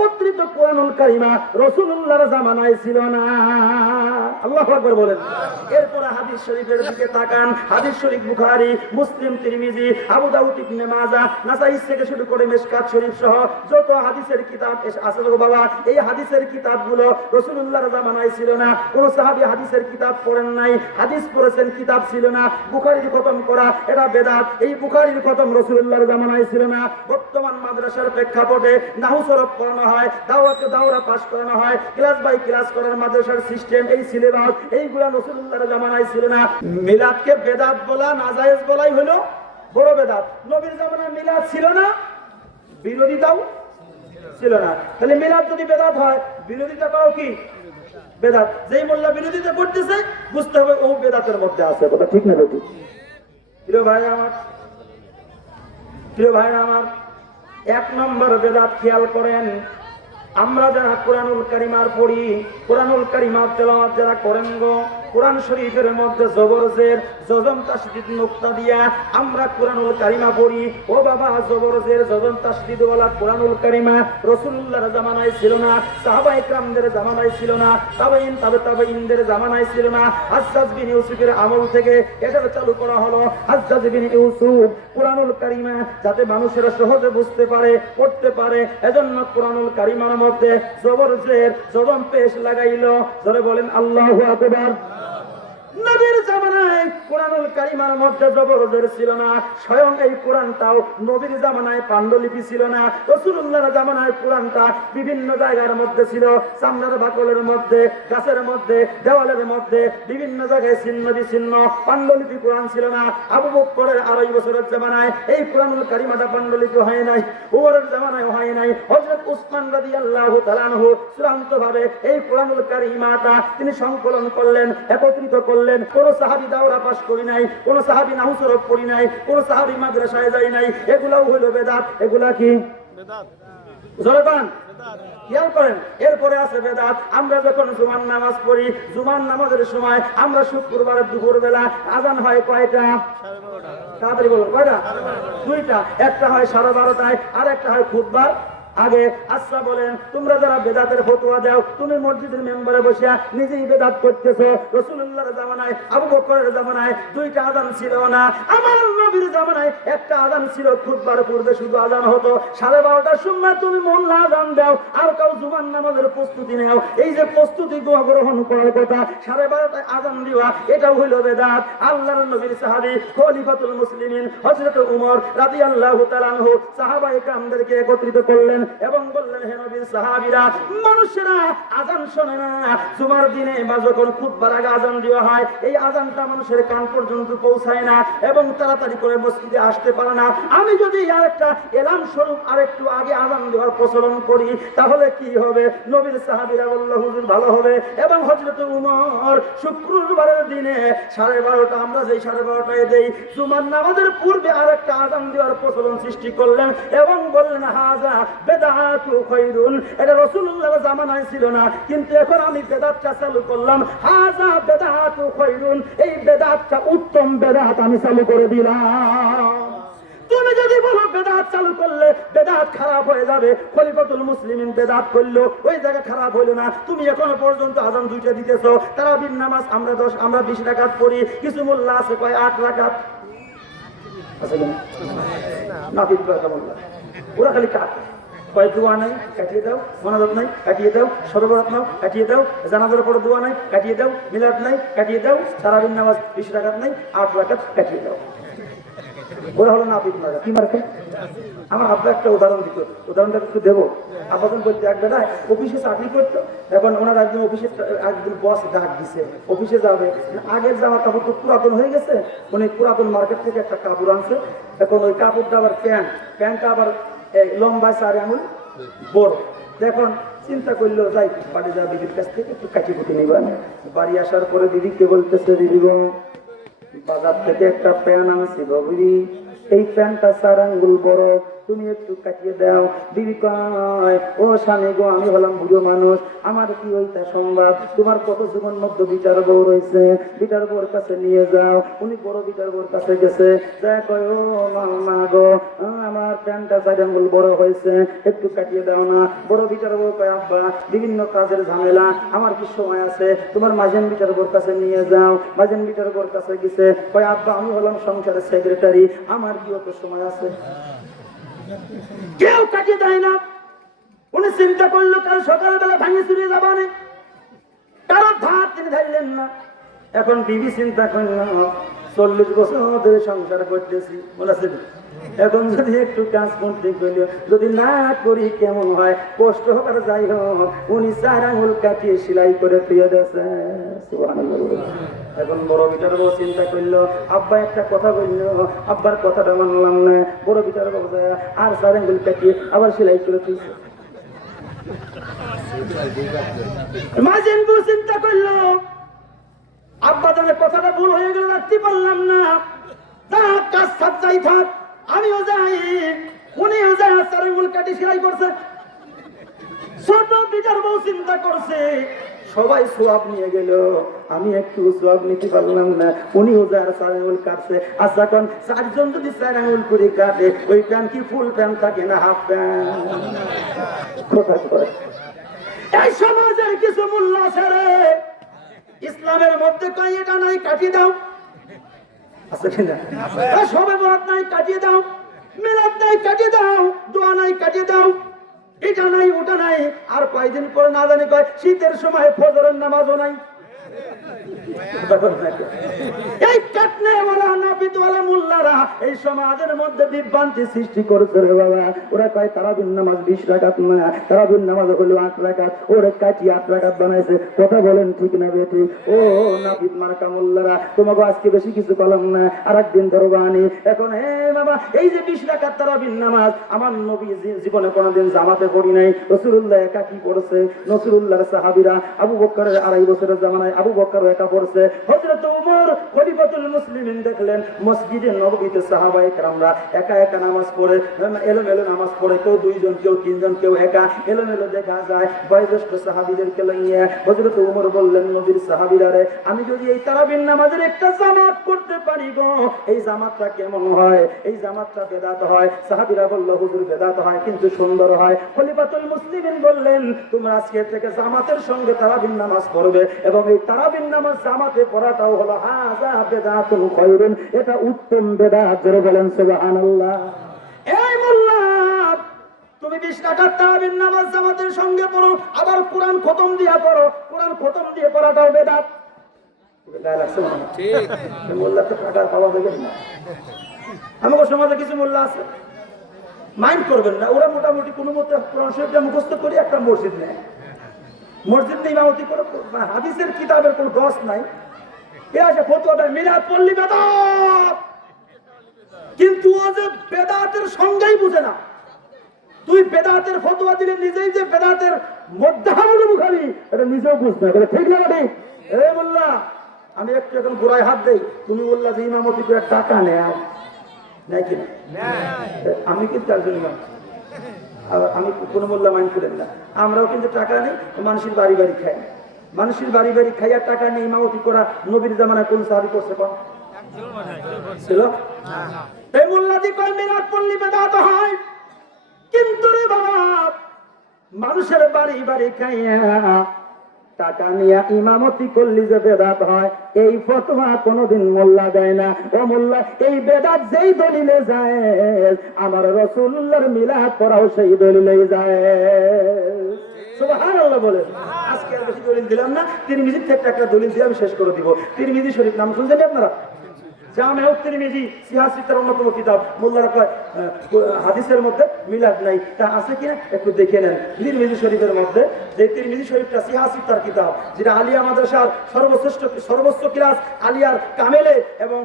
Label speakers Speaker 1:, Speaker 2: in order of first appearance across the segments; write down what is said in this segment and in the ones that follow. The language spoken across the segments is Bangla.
Speaker 1: por একত্রিত কোরআনুল কারিমা রসুল্লাহর জামানায় ছিল না। আল্লাহ আকবর বলেন। এরপরে হাদিস শরীফের দিকে তাকান। হাদিস শরীফ বুখারী, মুসলিম, তিরমিজি, আবু দাউদ ইবনে থেকে শুরু করে মিশকাত শরীফ সহ যত হাদিসের কিতাব আছে বাবা, এই হাদিসের কিতাবগুলো রাসূলুল্লাহর জামানায় ছিল না। কোন সাহাবী হাদিসের কিতাব পড়েন নাই, হাদিস পড়েছেন, কিতাব ছিল না। বুখারীর খতম করা, এটা বেদাত। এই বুখারীর খতম রাসূলুল্লাহর জামানায় ছিল না। বর্তমান মাদ্রাসার প্রেক্ষাপটে নাহু সরফ হয়। দাওয়াতে দাওরা পাস করানো হয়। ক্লাস বাই ক্লাস করার মাদ্রাসার সিস্টেম, এই সিলেবাস, এইগুলা রাসূলুল্লাহর জামানায় ছিল না। মিলাদকে বেদাত বলা, নাজায়েজ বলাই হলো বড় বেদাত। নবীর জামানায় মিলাদ ছিল না, বিরোধিতাও ছিল না। তাহলে মিলাদ যদি বেদাত হয় বিরোধিতা করাও কি? বেদাত। যেই মোল্লা বিরোধিতা করতেছে, বুঝতে হবে ও বেদাতের মধ্যে আছে। কথা ঠিক না বেটি? প্রিয় ভাই আমার, প্রিয় ভাই আমার, এক নম্বর বেদাত খেয়াল করেন। আমরা যারা কোরআনুল কারিমার পড়ি কোরআনুল কারিমার তেলাওয়াত যারা করেন গো কোরআন শরীফের মধ্যে জবরজের জজম তাসদিদ নুক্তা দিয়া আমরা কোরআনুল কারিমা পড়ি। ও বাবা জবরজের জজম তাসদিদ ওয়ালা কোরআনুল কারিমা রাসূলুল্লাহর জামানায় ছিল না, সাহাবা ইকরামদের জামানায় ছিল না তাবেইন তাবে তাবেইনদের জামানায় ছিল না। হাজ্জাজ বিন ইউসুফের আমল থেকে এটা চালু করা হলো। হাজ্জাজ বিন ইউসুফ কোরআনুল কারিমা যাতে মানুষেরা সহজে বুঝতে পারে, পড়তে পারে, এজন্য কোরআনুল কারিমার মধ্যে জবরজের জজম পেশ লাগাইলো। ধরে বলেন, আল্লাহু আকবার। নবীর জামানায় কোরআনুল কারিমার মধ্যে জবরজের ছিল না, স্বয়ং এই কোরআনটাও নবীর জামানায় পাণ্ডুলিপি ছিল না। রসুল্লাহর জামানায় কোরআনটা বিভিন্ন জায়গার মধ্যে ছিল চামড়ার বাকলের মধ্যে, গাছের মধ্যে, দেওয়ালের মধ্যে, বিভিন্ন জায়গায় ছিন্ন বিচ্ছিন্ন পাণ্ডুলিপি কোরআন ছিল না। আবু বক্করের আড়াই বছরের জামানায় এই কোরআনুল কারিমাটা পাণ্ডুলিপি হয় নাই, উমরের জামানায় হয় নাই। হযরত উসমান রাদিয়াল্লাহু তাআলা আনহু চূড়ান্ত ভাবে এই কোরআনুল কারিমাটা তিনি সংকলন করলেন, একত্রিত করলেন। কোন সাহাবী দাওরা পাস করি নাই কোন সাহাবী নাহুসরফ পড়ি নাই কোন সাহাবী মাদ্রাসায় যাই নাই এগুলাও হইল বেদাত এগুলা কি? জোরে পান। খেয়াল করেন এরপরে আছে বেদাত। আমরা যখন জুমান নামাজ পড়ি জুমান নামাজের সময় আমরা শুক্রবারের দুপুর বেলা আজান হয় কয়টা? তাড়াতাড়ি বলুন কয়টা? দুইটা। একটা হয় সাড়ে বারোটায় আর একটা হয় খুববার আগে আচ্ছা বলেন, তোমরা যারা বেদাতের ফতোয়া দাও, তুমি মসজিদের মেম্বারে বসিয়া নিজেই বেদাত করতেছো। রসুল্লাহর জামানায়, আবু বকরের জামানায় দুইটা আদান ছিল না। আমার নবীর জামানায় একটা আজান ছিল খুববার পূর্বে শুধু আজান হতো। সাড়ে বারোটার সময় তুমি মোল্লা আজান দাও, আর কাউ জুমান নামাজের প্রস্তুতি নেও। এই যে প্রস্তুতি দোয়া গ্রহণ করার কথা, সাড়ে বারোটায় আজান দিওয়া, এটাও হইল বেদাত। আল্লাহর নবীর সাহাবী খলিফাতুল মুসলিমিন হযরত উমর রাদিয়াল্লাহু তাআলা আনহু সাহাবা একরামদেরকে একত্রিত করলেন এবং বললেন, হে নবীর সাহাবীরা, মানুষেরা আজান শোনে না। জুমার দিনে বা যখন খুতবার আগে আজান দেওয়া হয়, এই আজানটা মানুষের কান পর্যন্ত পৌঁছায় না এবং তাড়াতাড়ি করে মসজিদে আসতে পারে না। আমি যদি আরেকটা এলাম স্বরূপ আরেকটু আগে আজান দেওয়ার প্রচলন করি, তাহলে কি হবে? নবীর সাহাবীরা বলল, হুজুর, ভালো হবে। এবং হযরত উমর শুক্রবারের দিনে সাড়ে বারোটা, আমরা যেই সাড়ে বারোটায় দেই, জুমার নামাজের পূর্বে আরেকটা আজান দেওয়ার প্রচলন সৃষ্টি করলেন এবং বললেন হাজা বেদাতু খৈরুন এটা রাসূলুল্লাহর জামানায় ছিল না, কিন্তু এখন আমি বেদাতটা চালু করলাম। হাজা বেদাতু খৈরুন, এই বেদাতটা উত্তম বেদাত আমি চালু করে দিলাম। তুমি যদি বলো বেদাত চালু করলে বেদাত খারাপ হয়ে যাবে, খলিফাতুল মুসলিমিন বেদাত করল, ওই জায়গা খারাপ হইল না। তুমি এখনও পর্যন্ত আজান দুইটা দিতেছো তারা বিন নামাজ আমরা দশ, আমরা বিশ রাকাত পড়ি, কিছু মোল্লা আছে কয় আট রাকাত? আছে না? ওরা খালি কাট কয় দোয়া নাই কাটিয়ে দাও মনাদত নাই, কাটিয়ে দাও সরবরাত নাও, কাটিয়ে দাও, জানাজার পরে দোয়া নাই, কাটিয়ে দাও, মিলাদ নাই, কাটিয়ে দাও সারাবিন নামাজ বিশ রাকাত নাই, আট রাকাত কাটিয়ে দাও। ওরা হলো না আপনি কি মার্কে আমার আব্বা একটা উদাহরণ দিত, উদাহরণটা একটু দেবো। যখন বলতে, এক বেলায় অফিসে চাকরি করতো, এখন ওনার একজন অফিসে, একজন বস ডাক দিছে, অফিসে যাবে। আগের জামা কাপড় তো পুরাতন হয়ে গেছে, উনি পুরাতন মার্কেট থেকে একটা কাপড় আনছে, এখন ওই কাপড়টা আবার প্যান্ট, প্যান্টটা আবার এই লম্বায় চার আঙুল, বড়। দেখুন, চিন্তা করলেও যাই, বাড়ি যা দিদির কাছ থেকে একটু কাটি কুটি নিবার বাড়ি আসার পরে দিদিকে বলতেছে, দিদি গো, বাজার থেকে একটা প্যান আনছি বাবুরি এই প্যান্টটা চার আঙ্গুল বড় তুমি একটু কাটিয়ে দাও। বিবি কয়, ও স্বামী গো, আমি হলাম বুড়ো মানুষ। আমার কি ওইটা সংবাদ? তোমার কত জীবন মধ্যে বিচার বউ রয়েছে। বিচার বউর কাছে নিয়ে যাও। উনি বড় বিচার বউর কাছে গেছে। যা কয়, ও মা গো আমার প্যান্টটা সাইড আঙ্গুল বড় হয়েছে। একটু কাটিয়ে দাও না। বড় বিচার বউ কয়, আব্বা, বিভিন্ন কাজের ঝামেলা। আমার কি সময় আছে? তোমার মাঝেন বিচার বউর কাছে নিয়ে যাও। মাঝেন বিচার বউর কাছে গেছে। কয়, আব্বা, আমি হলাম সংসারের সেক্রেটারি আমার কি অত সময় আছে? কেউ কাটিয়ে দেয় না। উনি চিন্তা করল কারণ সকালবেলা ভাঙে চুরিয়ে যাবানে কারও ধার তিনি ধরলেন না। এখন বিবি চিন্তা করল চল্লিশ বছর ধরে সংসার করতেছি বলেছে এখন যদি একটু কাজ করতে গেল যদি না করি কেমন হয়? কষ্ট হোক আর যাই হোক, উনি চার আঙুল কাটিয়ে সেলাই করে ফিরে দিয়েছে। এখন বড় বিচার বাবু চিন্তা করল, আব্বা একটা কথা বলল, আব্বার কথাটা মানলাম না। বড় বিচার বাবু আর চার আঙুল কাটিয়ে আবার সেলাই করে ফিরছে মাঝেন চিন্তা করল আব্বা তাদের কথাটা ভুল হয়ে গেল রাখতে পারলাম না। থাক কাজ থাক, যাই থাক। আমিও যাই, উনিও যাই চার আঙুল কাটি সেলাই করছে। ছোট বিচার বউ চিন্তা করছে, সবাই সোয়াব নিয়ে গেল। আমি একটু সোয়াব নিতে পারলাম না, উনিও যার চার আঙুল কাটছে। আচ্ছা কোন চারজন যদি চার আঙুল করে কাটে, ওই প্যান্ট কি ফুল প্যান্ট থাকে না হাফ প্যান্ট কথা কয়। এই সমাজের কিছু মূল্য আছে রে। ইসলামের মধ্যে কই এটা নাই কাটিয়ে দাও। আছে কিনা সবে বরাত নাই কাটিয়ে দাও। মিলাদ নাই কাটিয়ে দাও। দোয়া নাই কাটিয়ে দাও। এটা নাই ওটা নাই। আর কয়দিন পর না জানি কয় শীতের সময় ফজরের নামাজও নাই। করছে আজকে বেশি কিছু না আর একদিন আনি। এখন, হে বাবা, এই যে বিশ রাকাত তারাবিন নামাজ, আমার নবী জীবনে কোনোদিন জামাতে পড়ি নাই। রসুল্লাহ একা কি পড়ছে? নসরুল্লাহর সাহাবিরা আবু বক্করের আড়াই বছরের জামানায় আবু বক্কর একা পড়ছে। হযরত ওমর খলিফাতুল মুসলিমিন দেখলেন, মসজিদে নববীতে সাহাবায়ে কেরামরা একা একা নামাজ পড়ে এলোমেলো নামাজ পড়ে, কেউ দুইজন, কেউ তিনজন, কেউ একা। এলোমেলো দেখা যায়, বয়োজ্যেষ্ঠ সাহাবীদেরকে লইয়া হযরত ওমর বললেন, নবীর সাহাবীরা রে, আমি যদি এই তারাবির নামাজের একটা জামাত করতে পারি গো, এই জামাতটা কেমন হয়? এই জামাতটা বেদাত হয়। সাহাবীরা বলল, হুজুর, বেদাত হয়, কিন্তু সুন্দর হয়। খলিফাতুল মুসলিমিন বললেন, তোমরা আজকে থেকে জামাতের সঙ্গে তারাবিন নামাজ পড়বে এবং এই তারাবিন নামাজ জামাতে পড়াটাও হলো হাজা বেদাতুল এটা উত্তম বেদাত জোরে বলেন সুবহানাল্লাহ। এই মোল্লা তুমি বিশ টাকার নামাজ জামাতের সঙ্গে পড়ো আবার কোরআন খতম দিয়া পড়ো। কোরআন খতম দিয়ে পড়াটাও বেদাত। গায়ে লাগছে। এই মোল্লার তো টাকা পাওয়া যাবে না। আমাকে সমাজে কিছু মোল্লা আছে। মাইন্ড করবেন না ওরা মোটামুটি কোনো মতে মুখস্থ করে একটা মসজিদ নেয়। মসজিদ ইমামতি করে মানে হাদিসের কিতাবের কোনো দশ নাই। এ আছে ফতুয়াটা মিলাদ পল্লী বেদাত। কিন্তু ও যে বেদাতের সঙ্গেই বুঝে না। তুই বেদাতের ফতুয়া দিলে নিজেই যে বেদাতের মধ্যাহ্ন মুখাবি এটা নিজেও বুঝতে হবে। ঠিক না ঠিক এ বললা আমি একটু এখন গোড়ায় হাত দেই। তুমি বললা যে ইমামতি করে টাকা নেও নেয় কি? না আমি কিন্তু একজন ইমাম। আমি কোনো মোল্লা মাইন করেন না। আমরাও কিন্তু টাকা নেই, মানুষের বাড়ি বাড়ি খাই। মানুষের বাড়ি বাড়ি খাইয়া টাকা নেই ইমামতি করা নবীর জামানা কোন সাহাবি করছে কোন? হয়। কিন্তু রে বাবা, মানুষের বাড়ি বাড়ি খাইয়া টাকা নিয়ে ইমামতি করলি যে বেদাত হয়, এই ফতোয়া কোনোদিন মোল্লা দেয় না। ও মোল্লা, এই বেদাত যেই দলিলে যায় আমার রসুল্লাহর মিলাদ পড়াও সেই দলিলেই যায় দলিল দিলাম না দলিল আমি শেষ দিব। নাম আপনারা? জামে অন্যতম কিতাব। মোল্লারা কয় হাদিসের মধ্যে মিলাদ নাই, তা আছে কিনা একটু দেখে নেন। তিরমিজি শরীফের মধ্যে যে তিরমিজি শরীফটা সিহাসিব তার কিতাব, যেটা আলিয়া মাদ্রাসার সর্বশ্রেষ্ঠ সর্বোচ্চ ক্লাস আলিয়ার কামেলে এবং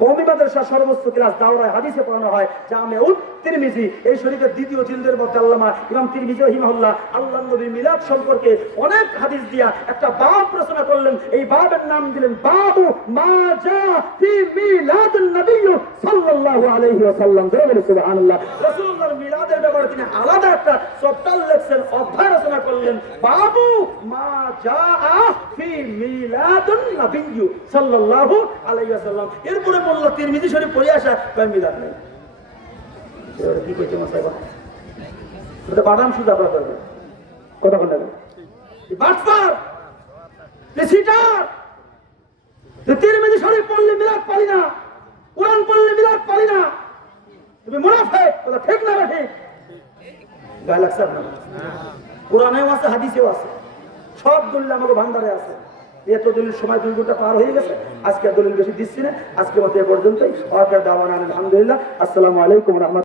Speaker 1: কৌমি মাদ্রাসার সর্বোচ্চ ক্লাস দাওরায় হাদিসে পড়ানো হয় জামে উদ তিরমিজি। এই শরীফের দ্বিতীয় জিলদের মধ্যে আল্লামা ইমাম তিরমিজি রহিমাহুল্লাহ আল্লাহ নবী মিলাদ সম্পর্কে অনেক হাদিস দিয়া একটা বাব রচনা করলেন। এই বাবের নাম দিলেন বাবু মা জা ফি মিলাদুন নবী সাল্লাল্লাহু আলাইহি ওয়াসাল্লাম। সুবহানাল্লাহ। রাসূলুল্লাহর মিলাদের ব্যাপারে তিনি আলাদা একটা লেখছেন অধ্যায় রচনা করলেন। বাবু মা ফি মিলাদুন সাল্লাল্লাহু আলাইহি ওয়াসাল্লাম। এরপরে বলল, তিরমিজি শরীফ পড়ে আসা, কয় মিলাদ কি কইতে এটা বাদাম সুদা করবেন কথা কোনটা বাটফার! সিটার! তিরমিজি শরীফ পড়লে মিলাদ পালি না। কোরআন পড়লে মিলাদ পালি না। তুমি ঠিক না ঠিক? গায়ে লাগছে আপনার আছে, হাদিসেও আছে। সব দলিল আমাকে ভান্ডারে আছে। এত দলিল সময় দুই ঘণ্টা পার হয়ে গেছে। আজকে দলিল বেশি দিচ্ছি না। আজকে মতো এ পর্যন্তই। আলহামদুলিল্লাহ। আসসালামু আলাইকুম রহমত